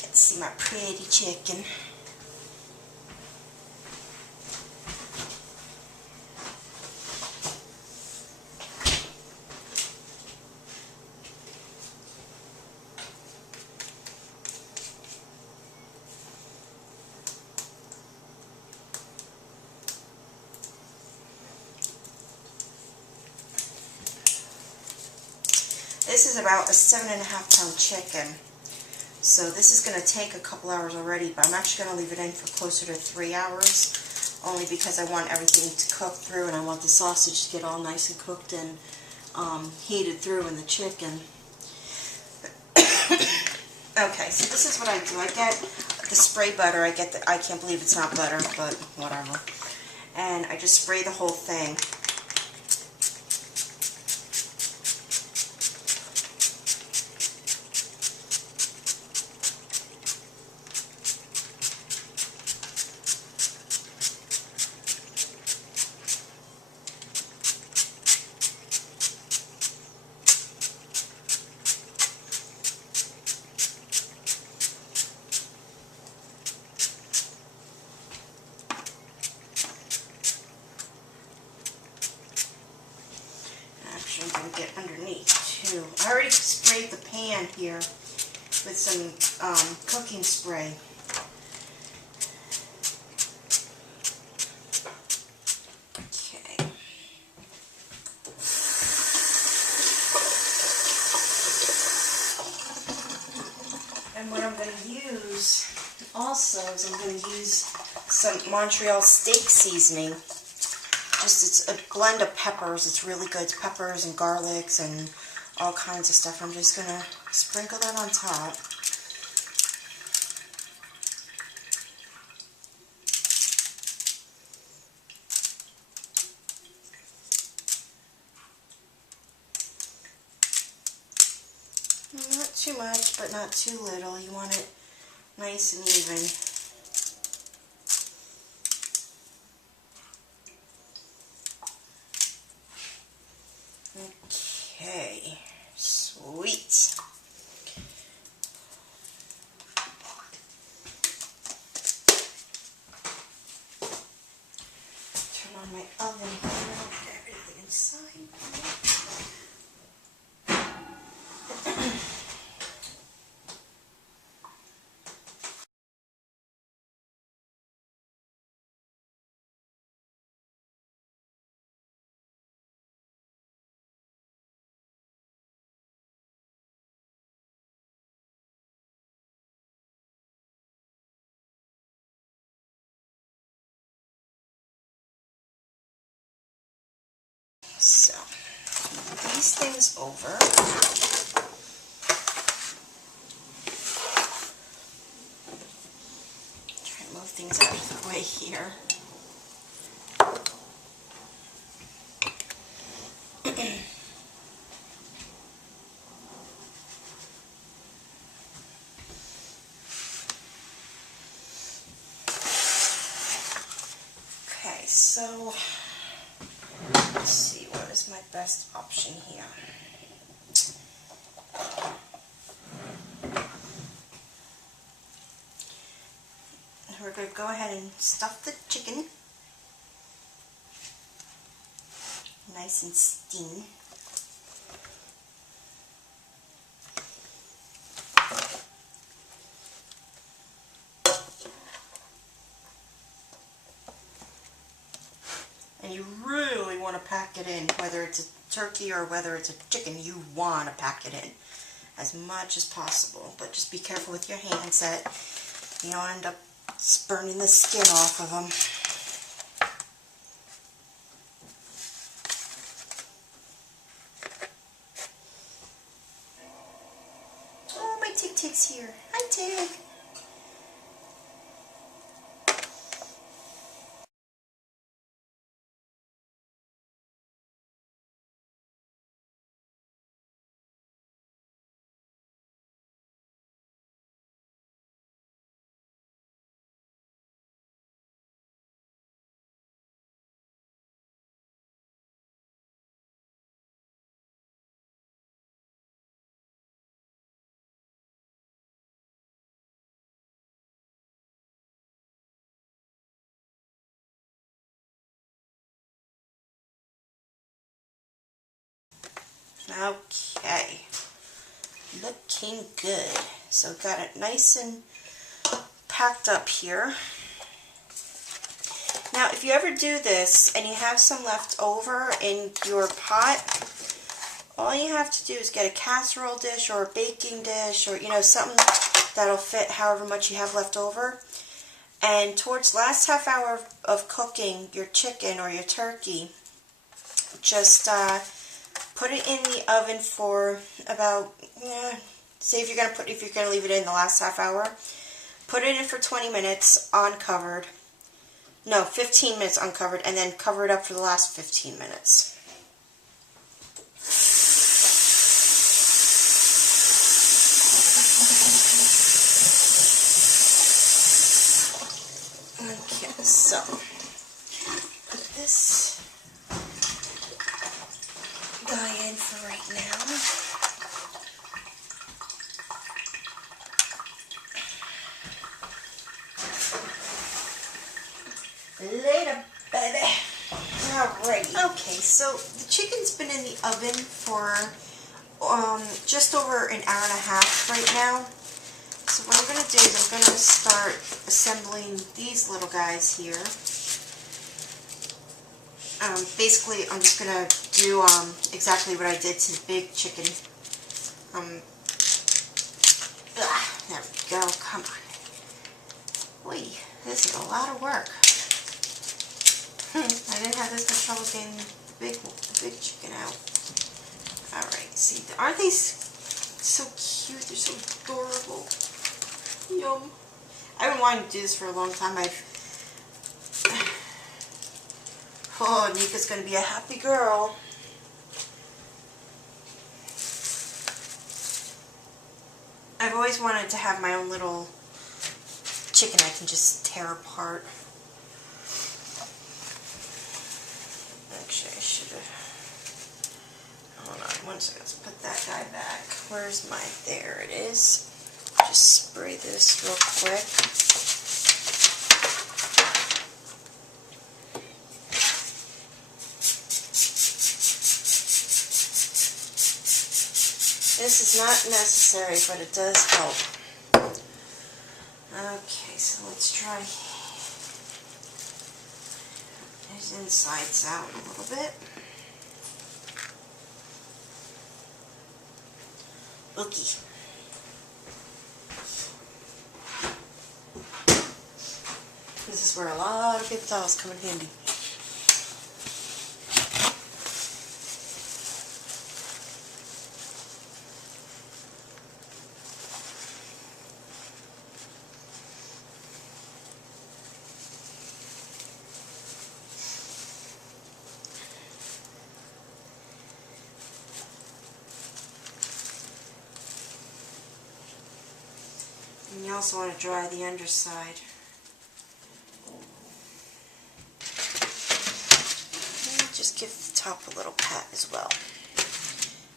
Get to see my pretty chicken. This is about a 7.5-pound chicken. So this is going to take a couple hours already, but I'm actually going to leave it in for closer to 3 hours, only because I want everything to cook through and I want the sausage to get all nice and cooked and heated through in the chicken. Okay, so this is what I do. I get the spray butter. I can't believe it's not butter, but whatever. And I just spray the whole thing. I'm going to get underneath too. I already sprayed the pan here with some cooking spray. Okay. And what I'm going to use also is I'm going to use some Montreal steak seasoning. It's a blend of peppers. It's really good. It's peppers and garlics and all kinds of stuff. I'm just going to sprinkle that on top. Not too much, but not too little. You want it nice and even. Okay, sweet. Turn on my oven here. Get everything inside. So, move these things over. Try to move things out of the way here. Okay, so let's see, what is my best option here? We're going to go ahead and stuff the chicken nice and steamy. And you really want to pack it in, whether it's a turkey or whether it's a chicken, you want to pack it in as much as possible. But just be careful with your hands that you don't end up burning the skin off of them. Oh, my Tig-Tig's here. Hi, Tig. Okay. Looking good. So got it nice and packed up here. Now, if you ever do this and you have some left over in your pot, all you have to do is get a casserole dish or a baking dish or, something that'll fit however much you have left over. And towards last half hour of cooking your chicken or your turkey, just put it in the oven for about, say if you're gonna leave it in the last half hour, put it in for 20 minutes uncovered. No, 15 minutes uncovered, and then cover it up for the last 15 minutes. Okay, so put this guy in for right now. Later, baby. Alrighty. Okay, so the chicken's been in the oven for just over an hour and a half right now. So what I'm going to do is I'm going to start assembling these little guys here. Basically, I'm just going to do exactly what I did to the big chicken. There we go. Come on. Wait, this is a lot of work. I didn't have this much trouble getting the big chicken out. Alright, see, aren't they so cute? They're so adorable. Yum. I've been wanting to do this for a long time. Oh, Nika's going to be a happy girl. I've always wanted to have my own little chicken I can just tear apart. Actually, I should have... Hold on one second. Let's put that guy back. Where's my... There it is. Just spray this real quick. This is not necessary, but it does help. Okay, so let's try his insides out a little bit. Okay. This is where a lot of paper towels come in handy. And you also want to dry the underside. And just give the top a little pat as well.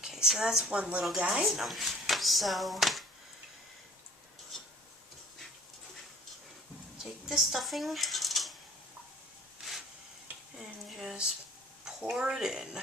Okay, so that's one little guy. So, take this stuffing and just pour it in.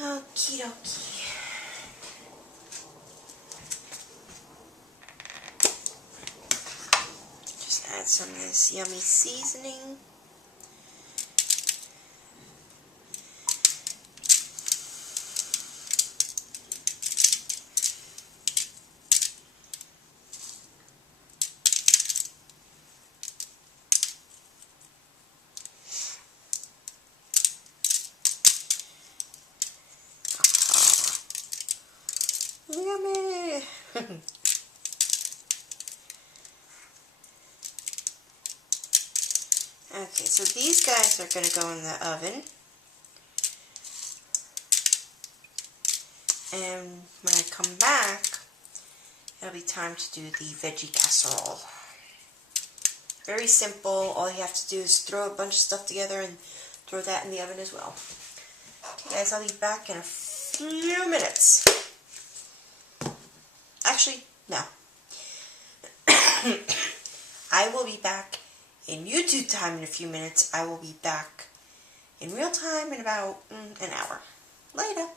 Okie dokie. Just add some of this yummy seasoning. Yummy! Okay, so these guys are going to go in the oven. And when I come back, it'll be time to do the veggie casserole. Very simple. All you have to do is throw a bunch of stuff together and throw that in the oven as well. Okay guys, I'll be back in a few minutes. Actually, no. I will be back in YouTube time in a few minutes. I will be back in real time in about an hour. Later.